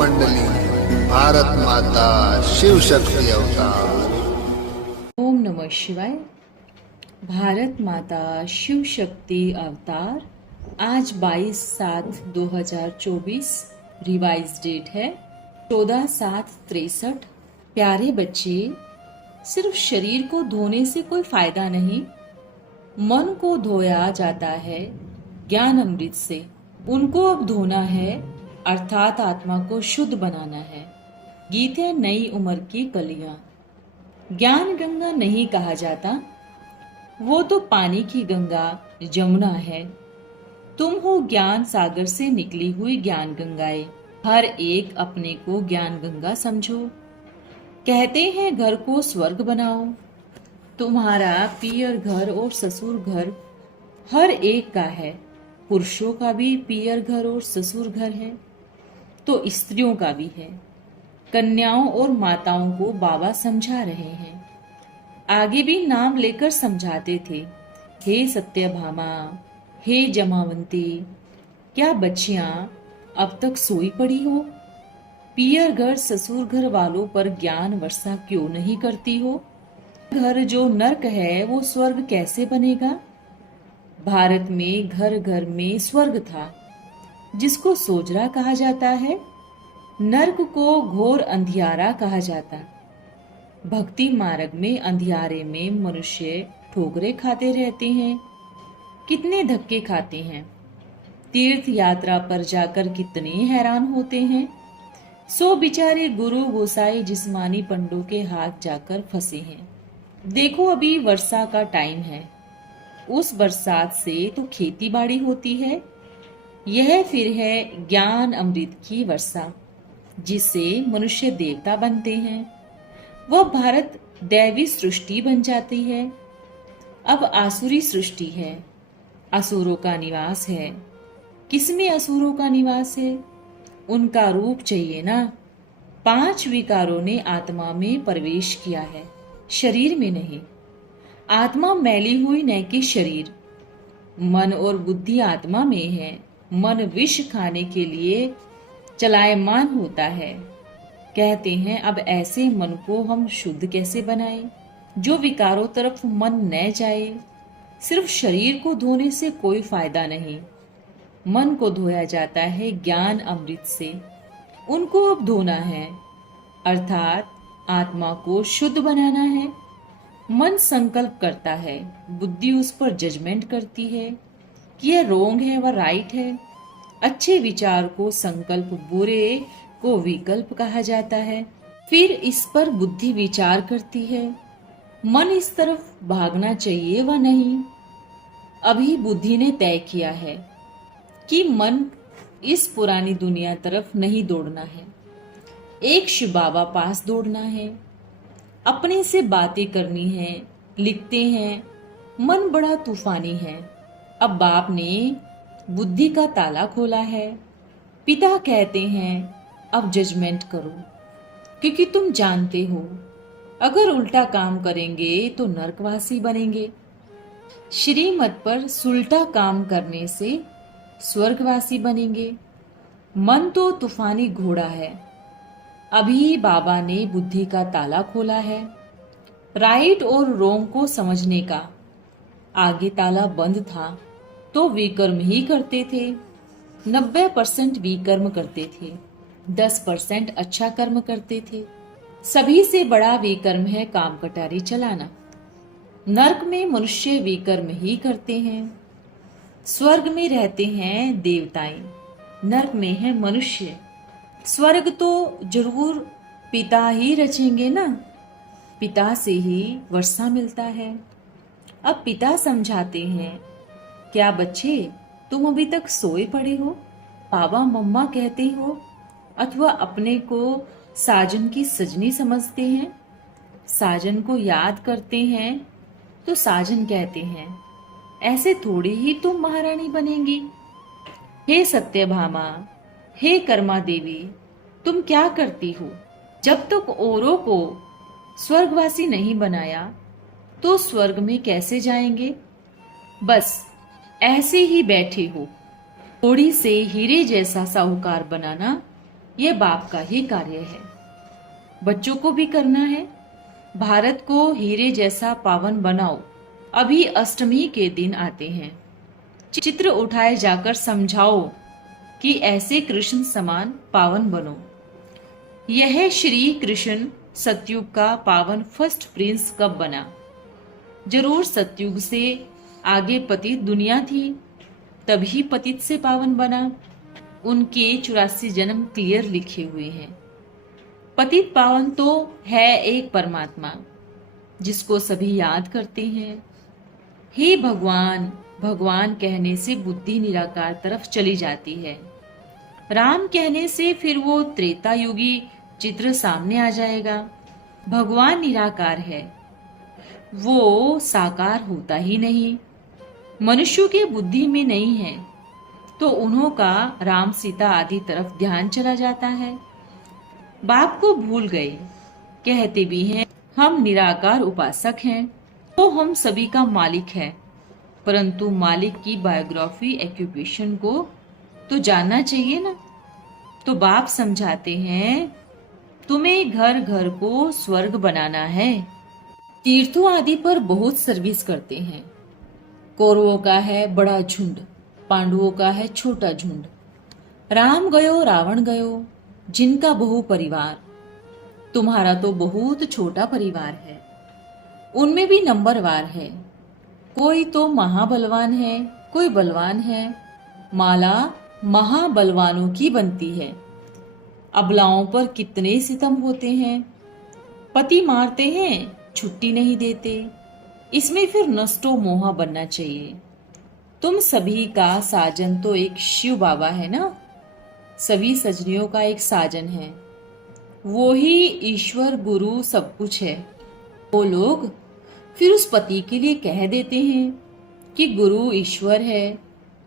मंडली, भारत माता शिव शक्ति अवतार। ओम नमः शिवाय। भारत माता शिव शक्ति अवतार। आज 22/7/2024 रिवाइज डेट है 14/7/63। प्यारे बच्चे, सिर्फ शरीर को धोने से कोई फायदा नहीं, मन को धोया जाता है ज्ञान अमृत से। उनको अब धोना है, अर्थात आत्मा को शुद्ध बनाना है। गीत है नई उम्र की कलियां। ज्ञान गंगा नहीं कहा जाता, वो तो पानी की गंगा जमुना है। तुम हो ज्ञान सागर से निकली हुई ज्ञान गंगाएं। हर एक अपने को ज्ञान गंगा समझो। कहते हैं घर को स्वर्ग बनाओ। तुम्हारा पियर घर और ससुर घर हर एक का है। पुरुषों का भी पियर घर और ससुर घर है, तो स्त्रियों का भी है। कन्याओं और माताओं को बाबा समझा रहे हैं। आगे भी नाम लेकर समझाते थे। हे सत्यभामा, हे जमावंती, क्या बच्चियां अब तक सोई पड़ी हो? पियर घर ससुर घर वालों पर ज्ञान वर्षा क्यों नहीं करती हो? घर जो नर्क है वो स्वर्ग कैसे बनेगा? भारत में घर घर में स्वर्ग था, जिसको सोजरा कहा जाता है। नर्क को घोर अंधियारा कहा जाता। भक्ति मार्ग में अंधियारे में मनुष्य ठोकरे खाते रहते हैं। कितने धक्के खाते हैं। तीर्थ यात्रा पर जाकर कितने हैरान होते हैं। सो बेचारे गुरु गोसाई जिस्मानी पंडों के हाथ जाकर फंसे हैं। देखो अभी वर्षा का टाइम है, उस बरसात से तो खेती बाड़ी होती है। यह फिर है ज्ञान अमृत की वर्षा, जिससे मनुष्य देवता बनते हैं। वह भारत दैवी सृष्टि बन जाती है। अब आसुरी सृष्टि है, असुरों का निवास है। किसमें असुरों का निवास है? उनका रूप चाहिए ना। 5 विकारों ने आत्मा में प्रवेश किया है, शरीर में नहीं। आत्मा मैली हुई न कि शरीर। मन और बुद्धि आत्मा में है। मन विष खाने के लिए चलायमान होता है। कहते हैं अब ऐसे मन को हम शुद्ध कैसे बनाएं, जो विकारों तरफ मन न जाए। सिर्फ शरीर को धोने से कोई फायदा नहीं। मन को धोया जाता है ज्ञान अमृत से। उनको अब धोना है, अर्थात आत्मा को शुद्ध बनाना है। मन संकल्प करता है, बुद्धि उस पर जजमेंट करती है कि यह रोंग है व राइट है। अच्छे विचार को संकल्प, बुरे को विकल्प कहा जाता है। फिर इस पर बुद्धि विचार करती है, मन इस तरफ भागना चाहिए व नहीं। अभी बुद्धि ने तय किया है कि मन इस पुरानी दुनिया तरफ नहीं दौड़ना है, एक शिव बाबा पास दौड़ना है। अपने से बातें करनी है। लिखते हैं मन बड़ा तूफानी है। अब बाप ने बुद्धि का ताला खोला है। पिता कहते हैं अब जजमेंट करो, क्योंकि तुम जानते हो अगर उल्टा काम करेंगे तो नरकवासी बनेंगे। श्रीमत पर सुलटा काम करने से स्वर्गवासी बनेंगे। मन तो तूफानी घोड़ा है। अभी बाबा ने बुद्धि का ताला खोला है, राइट और रोंग को समझने का। आगे ताला बंद था तो विकर्म ही करते थे। 90% विकर्म करते थे, 10% अच्छा कर्म करते थे। सभी से बड़ा विकर्म है काम कटारी चलाना। नरक में मनुष्य विकर्म ही करते हैं। स्वर्ग में रहते हैं देवताएं, नरक में है मनुष्य। स्वर्ग तो जरूर पिता ही रचेंगे ना। पिता से ही वर्षा मिलता है। अब पिता समझाते हैं, क्या बच्चे तुम अभी तक सोए पड़े हो? पापा मम्मा कहते हो, अथवा अपने को साजन की सजनी समझते हैं। साजन को याद करते हैं तो साजन कहते हैं, ऐसे थोड़ी ही तुम महारानी बनेंगी। हे सत्यभामा, हे कर्मा देवी, तुम क्या करती हो? जब तक औरों को स्वर्गवासी नहीं बनाया तो स्वर्ग में कैसे जाएंगे? बस ऐसे ही बैठे हो। थोड़ी से हीरे जैसा साहूकार बनाना, यह बाप का ही कार्य है। बच्चों को भी करना है। भारत को हीरे जैसा पावन बनाओ। अभी अष्टमी के दिन आते हैं। चित्र उठाए जाकर समझाओ कि ऐसे कृष्ण समान पावन बनो। यह श्री कृष्ण सतयुग का पावन फर्स्ट प्रिंस कब बना? जरूर सतयुग से आगे पतित दुनिया थी, तभी पतित से पावन बना। उनके 84 जन्म क्लियर लिखे हुए हैं। पतित पावन तो है एक परमात्मा, जिसको सभी याद करते हैं। हे भगवान, भगवान कहने से बुद्धि निराकार तरफ चली जाती है। राम कहने से फिर वो त्रेता युगी चित्र सामने आ जाएगा। भगवान निराकार है, वो साकार होता ही नहीं। मनुष्यों के बुद्धि में नहीं है, तो उन्हों का राम सीता आदि तरफ ध्यान चला जाता है। बाप को भूल गए। कहते भी हैं हम निराकार उपासक हैं, वो हम सभी का मालिक है, परंतु मालिक की बायोग्राफी एक्यूपेशन को तो जानना चाहिए ना। तो बाप समझाते हैं तुम्हें घर घर को स्वर्ग बनाना है। तीर्थों आदि पर बहुत सर्विस करते हैं। कौरवों का है बड़ा झुंड, पांडवों का है छोटा झुंड। राम गयो रावण गयो, जिनका बहु परिवार। तुम्हारा तो बहुत छोटा परिवार है। उनमें भी नंबरवार है। कोई तो महाबलवान है, कोई बलवान है। माला महाबलवानों की बनती है। अबलाओं पर कितने सितम होते हैं। पति मारते हैं, छुट्टी नहीं देते। इसमें फिर नष्टो मोहा बनना चाहिए। तुम सभी का साजन तो एक शिव बाबा है ना। सभी सजनियों का एक साजन है, वो ही ईश्वर गुरु सब कुछ है। वो लोग फिर उस पति के लिए कह देते हैं कि गुरु ईश्वर है।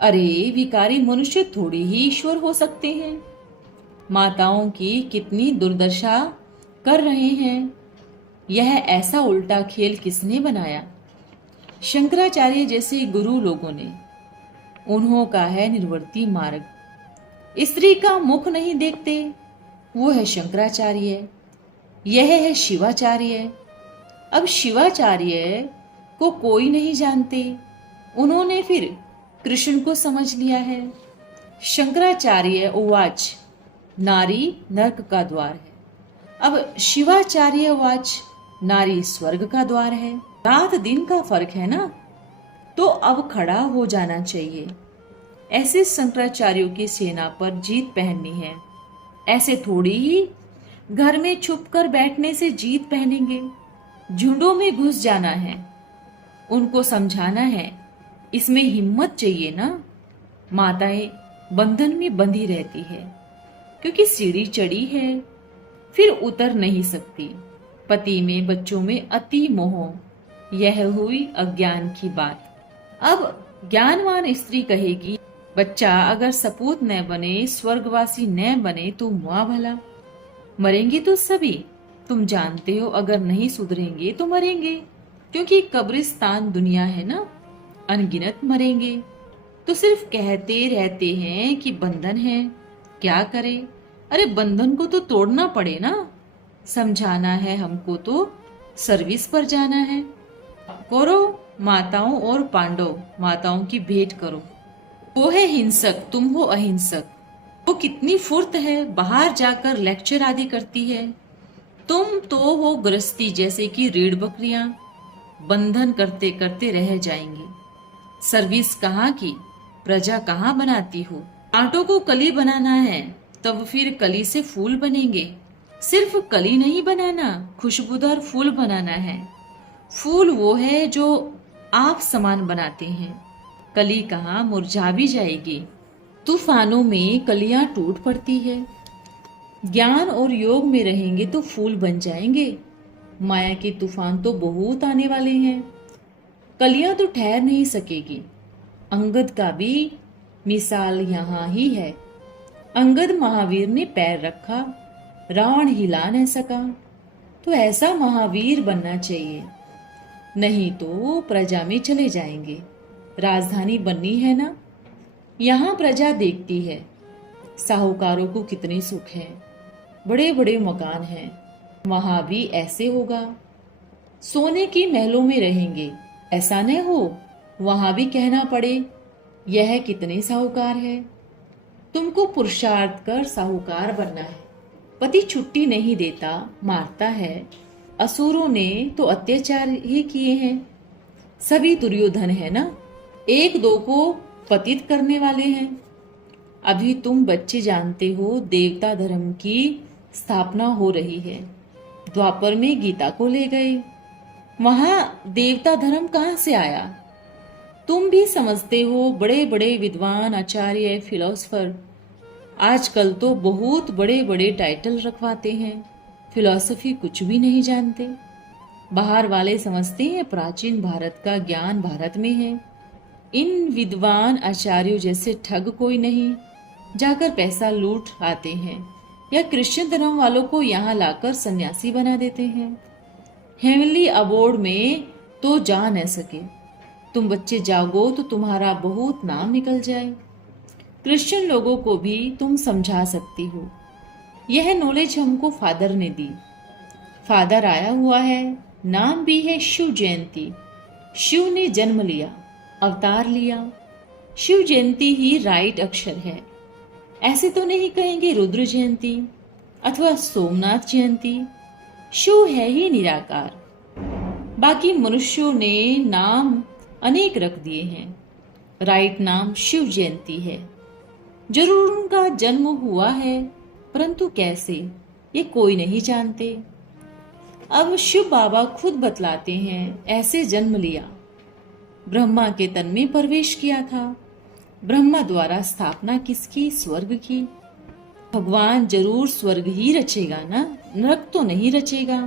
अरे विकारी मनुष्य थोड़ी ही ईश्वर हो सकते हैं। माताओं की कितनी दुर्दशा कर रहे हैं। यह ऐसा उल्टा खेल किसने बनाया? शंकराचार्य जैसे गुरु लोगों ने। उन्हों का है निर्वर्ती मार्ग। स्त्री का मुख नहीं देखते, वो है शंकराचार्य। यह है शिवाचार्य। अब शिवाचार्य को कोई नहीं जानते, उन्होंने फिर कृष्ण को समझ लिया है। शंकराचार्य उवाच नारी नरक का द्वार है। अब शिवाचार्य उवाच नारी स्वर्ग का द्वार है। रात दिन का फर्क है ना, तो अब खड़ा हो जाना चाहिए। ऐसे शंकराचार्यों की सेना पर जीत पहननी है। ऐसे थोड़ी ही घर में छुप कर बैठने से जीत पहनेंगे। झुंडों में घुस जाना है, उनको समझाना है। इसमें हिम्मत चाहिए ना। माताएं बंधन में बंधी रहती है, क्योंकि सीढ़ी चढ़ी है, फिर उतर नहीं सकती। पति में बच्चों में अति मोह, यह हुई अज्ञान की बात। अब ज्ञानवान स्त्री कहेगी बच्चा अगर सपूत न बने, स्वर्गवासी न बने तो मुआ भला। मरेंगे तो सभी, तुम जानते हो। अगर नहीं सुधरेंगे तो मरेंगे, क्योंकि कब्रिस्तान दुनिया है ना। अनगिनत मरेंगे। तो सिर्फ कहते रहते हैं कि बंधन है, क्या करे। अरे बंधन को तो तोड़ना पड़े ना। समझाना है हमको तो सर्विस पर जाना है। करो माताओं और पांडव माताओं की भेंट करो। वो है हिंसक, तुम हो अहिंसक। वो कितनी फुर्त है, बाहर जाकर लेक्चर आदि करती है। तुम तो हो गृहस्थी जैसे कि रीढ़ बकरियां, बंधन करते करते रह जाएंगी। सर्विस कहाँ की, प्रजा कहाँ बनाती हो। आटों को कली बनाना है, तब फिर कली से फूल बनेंगे। सिर्फ कली नहीं बनाना, खुशबूदार फूल बनाना है। फूल वो है जो आप समान बनाते हैं। कली कहाँ मुरझा भी जाएगी। तूफानों में कलियां टूट पड़ती है। ज्ञान और योग में रहेंगे तो फूल बन जाएंगे। माया के तूफान तो बहुत आने वाले हैं। कलियां तो ठहर नहीं सकेगी। अंगद का भी मिसाल यहाँ ही है। अंगद महावीर ने पैर रखा, रावण हिला न सका। तो ऐसा महावीर बनना चाहिए, नहीं तो प्रजा में चले जाएंगे। राजधानी बननी है ना, यहाँ प्रजा देखती है। साहूकारों को कितने सुख हैं, बड़े बड़े मकान हैं, वहां भी ऐसे होगा। सोने के महलों में रहेंगे, ऐसा न हो वहां भी कहना पड़े यह कितने साहूकार है। तुमको पुरुषार्थ कर साहूकार बनना है। पति छुट्टी नहीं देता, मारता है। असुरों ने तो अत्याचार ही किए हैं। सभी दुर्योधन है ना, एक दो को पतित करने वाले हैं। अभी तुम बच्चे जानते हो देवता धर्म की स्थापना हो रही है। द्वापर में गीता को ले गए, वहां देवता धर्म कहां से आया? तुम भी समझते हो, बड़े बड़े विद्वान, आचार्य, फिलोसफर आजकल तो बहुत बड़े बड़े टाइटल रखवाते हैं, फिलॉसफी कुछ भी नहीं जानते। बाहर वाले समझते हैं प्राचीन भारत का ज्ञान भारत में है। इन विद्वान आचार्यों जैसे ठग कोई नहीं, जाकर पैसा लूट आते हैं या क्रिश्चियन धर्म वालों को यहाँ लाकर सन्यासी बना देते हैं। हेवनली अबोर्ड में तो जा न सके। तुम बच्चे जागो तो तुम्हारा बहुत नाम निकल जाए। क्रिश्चियन लोगों को भी तुम समझा सकती हो। यह नॉलेज हमको फादर ने दी। फादर आया हुआ है, नाम भी है शिव जयंती। शिव ने जन्म लिया, अवतार लिया। शिव जयंती ही राइट अक्षर है। ऐसे तो नहीं कहेंगे रुद्र जयंती अथवा सोमनाथ जयंती। शिव है ही निराकार। बाकी मनुष्यों ने नाम अनेक रख दिए हैं, राइट नाम शिव जयंती है। जरूर उनका जन्म हुआ है, परंतु कैसे ये कोई नहीं जानते। अब शिव बाबा खुद बतलाते हैं, ऐसे जन्म लिया। ब्रह्मा के तन में प्रवेश किया था। ब्रह्मा द्वारा स्थापना किसकी? स्वर्ग की। भगवान जरूर स्वर्ग ही रचेगा ना, नरक तो नहीं रचेगा।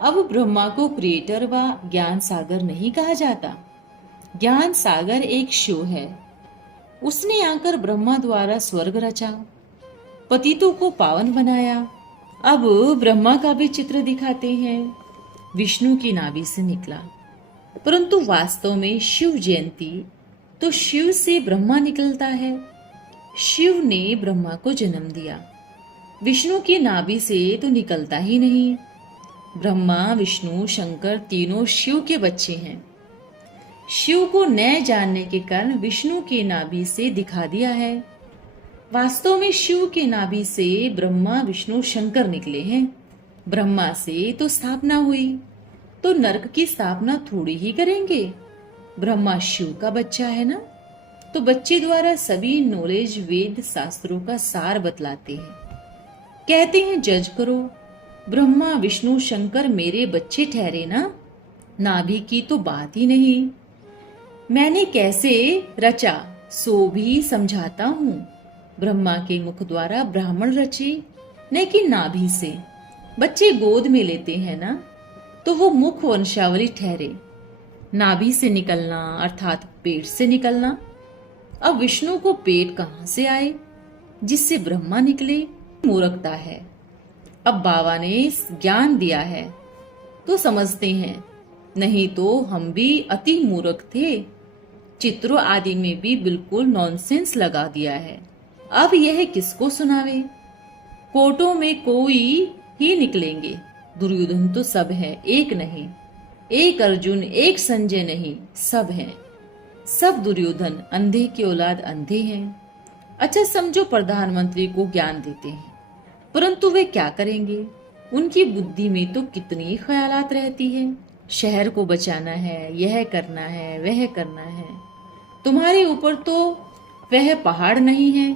अब ब्रह्मा को क्रिएटर व ज्ञान सागर नहीं कहा जाता। ज्ञान सागर एक शिव है। उसने आकर ब्रह्मा द्वारा स्वर्ग रचा, पतितों को पावन बनाया। अब ब्रह्मा का भी चित्र दिखाते हैं, विष्णु की नाभि से निकला। परंतु वास्तव में शिव जयंती तो शिव से ब्रह्मा निकलता है। शिव ने ब्रह्मा को जन्म दिया, विष्णु की नाभि से तो निकलता ही नहीं। ब्रह्मा, विष्णु, शंकर तीनों शिव के बच्चे हैं। शिव को न जानने के कारण विष्णु की नाभि से दिखा दिया है। वास्तव में शिव की नाभि से ब्रह्मा, विष्णु, शंकर निकले हैं। ब्रह्मा से तो स्थापना हुई, तो नरक की स्थापना थोड़ी ही करेंगे। ब्रह्मा शिव का बच्चा है ना, तो बच्चे द्वारा सभी नॉलेज वेद शास्त्रों का सार बतलाते हैं। कहते हैं जज करो, ब्रह्मा, विष्णु, शंकर मेरे बच्चे ठहरे ना, नाभि की तो बात ही नहीं। मैंने कैसे रचा सो भी समझाता हूँ। ब्रह्मा के मुख द्वारा ब्राह्मण रचे, न कि नाभि से। बच्चे गोद में लेते हैं ना, तो वो मुख वंशावली ठहरे। नाभि से निकलना अर्थात पेट से निकलना। अब विष्णु को पेट कहाँ से आए जिससे ब्रह्मा निकले? मूर्खता है। अब बाबा ने ज्ञान दिया है तो समझते हैं, नहीं तो हम भी अति मूर्ख थे। चित्रों आदि में भी बिल्कुल नॉनसेंस लगा दिया है। अब यह किसको सुनावे? कोटों में कोई ही निकलेंगे। दुर्योधन तो सब है, एक नहीं। एक अर्जुन, एक संजय नहीं, सब हैं। सब दुर्योधन, अंधे की औलाद अंधे हैं। अच्छा समझो प्रधानमंत्री को ज्ञान देते हैं, परंतु वे क्या करेंगे? उनकी बुद्धि में तो कितनी ख्यालात रहती है। शहर को बचाना है, यह करना है, वह करना है। तुम्हारे ऊपर तो वह पहाड़ नहीं है।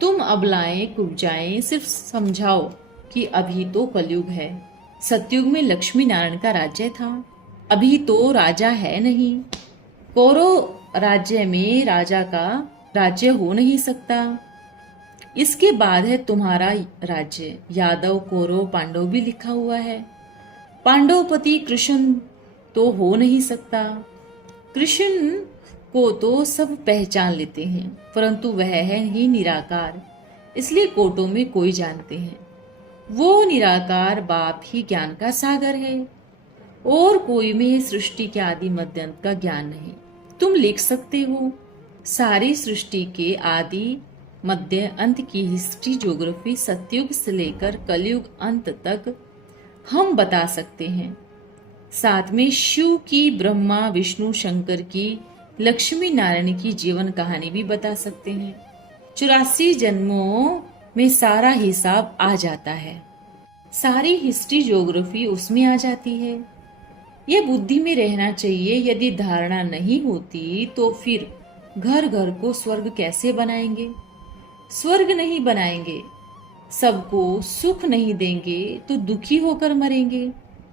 तुम अबलाएं कुब्जाएं सिर्फ समझाओ कि अभी तो कलयुग है। सतयुग में लक्ष्मी नारायण का राज्य था, अभी तो राजा है नहीं। कौरव राज्य में राजा का राज्य हो नहीं सकता। इसके बाद है तुम्हारा राज्य। यादव, कौरव, पांडव भी लिखा हुआ है। पांडवपति कृष्ण तो हो नहीं सकता। कृष्ण को तो सब पहचान लेते हैं, परंतु वह है ही निराकार, इसलिए कोटों में कोई जानते हैं। वो निराकार बाप ही ज्ञान का सागर है, और कोई में सृष्टि के आदि मध्यांत का ज्ञान नहीं। तुम लिख सकते हो, सारी सृष्टि के आदि मध्य अंत की हिस्ट्री ज्योग्राफी सतयुग से लेकर कलयुग अंत तक हम बता सकते हैं। साथ में शिव की, ब्रह्मा विष्णु शंकर की, लक्ष्मी नारायण की जीवन कहानी भी बता सकते हैं। 84 जन्मों में सारा हिसाब आ जाता है, सारी हिस्ट्री ज्योग्राफी उसमें आ जाती है। यह बुद्धि में रहना चाहिए, यदि धारणा नहीं होती तो फिर घर घर को स्वर्ग कैसे बनाएंगे? स्वर्ग नहीं बनाएंगे, सबको सुख नहीं देंगे तो दुखी होकर मरेंगे,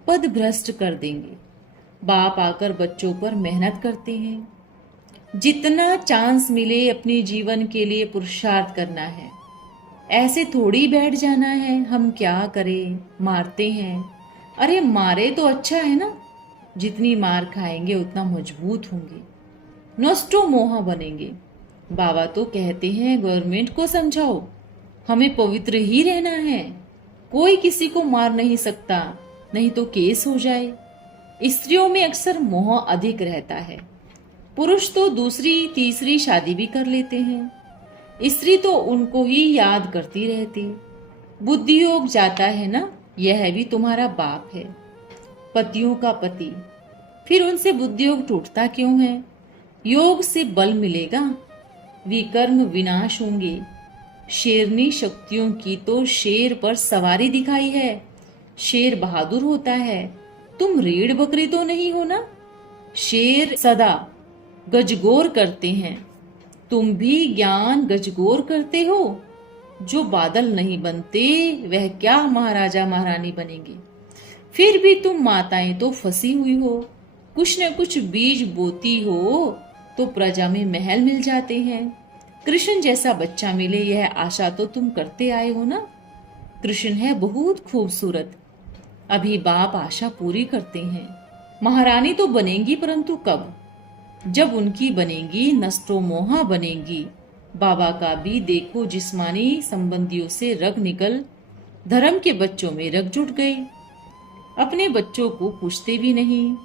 पद भ्रष्ट कर देंगे। बाप आकर बच्चों पर मेहनत करते हैं, जितना चांस मिले अपने जीवन के लिए पुरुषार्थ करना है। ऐसे थोड़ी बैठ जाना है, हम क्या करें, मारते हैं। अरे मारे तो अच्छा है ना, जितनी मार खाएंगे उतना मजबूत होंगे, नष्टो मोह बनेंगे। बाबा तो कहते हैं गवर्नमेंट को समझाओ, हमें पवित्र ही रहना है, कोई किसी को मार नहीं सकता, नहीं तो केस हो जाए। स्त्रियों में अक्सर मोह अधिक रहता है, पुरुष तो दूसरी तीसरी शादी भी कर लेते हैं, स्त्री तो उनको ही याद करती रहती। बुद्धि योग जाता है ना, यह भी तुम्हारा बाप है, पतियों का पति, फिर उनसे बुद्धि योग टूटता क्यों है? योग से बल मिलेगा, विकर्म विनाश होंगे। शेरनी शक्तियों की तो शेर पर सवारी दिखाई है, शेर बहादुर होता है, तुम रीढ़ बकरी तो नहीं हो ना। शेर सदा गजगोर करते हैं, तुम भी ज्ञान गजगोर करते हो। जो बादल नहीं बनते वह क्या महाराजा महारानी बनेंगे। फिर भी तुम माताएं तो फंसी हुई हो, कुछ न कुछ बीज बोती हो तो प्रजा में महल मिल जाते हैं। कृष्ण जैसा बच्चा मिले यह आशा तो तुम करते आए हो ना। कृष्ण है बहुत खूबसूरत, अभी बाप आशा पूरी करते हैं। महारानी तो बनेंगी, परंतु कब? जब उनकी बनेंगी नष्टो मोहा बनेंगी। बाबा का भी देखो, जिस्मानी संबंधियों से रग निकल धर्म के बच्चों में रग जुट गई। अपने बच्चों को पूछते भी नहीं,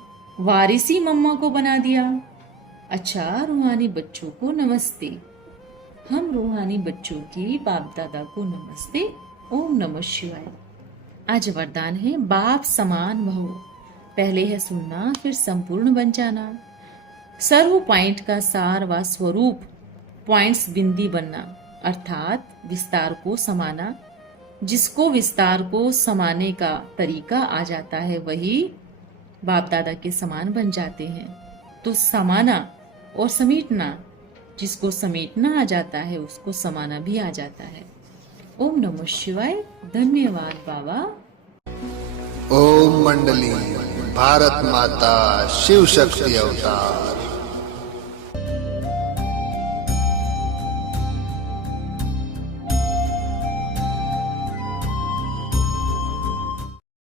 वारिसी मम्मा को बना दिया। अच्छा, रूहानी बच्चों को नमस्ते। हम रूहानी बच्चों की बाप दादा को नमस्ते। ओम नमः शिवाय। आज वरदान है बाप समान भव। पहले है सुनना, फिर संपूर्ण बन जाना। सर्व पॉइंट का सार व स्वरूप, पॉइंट्स बिंदी बनना, अर्थात विस्तार को समाना। जिसको विस्तार को समाने का तरीका आ जाता है वही बाप दादा के समान बन जाते हैं। तो समाना और समेटना, जिसको समेटना आ जाता है उसको समाना भी आ जाता है। ओम नमः शिवाय। धन्यवाद बाबा। ओम मंडली, भारत माता शिव शक्ति अवतार।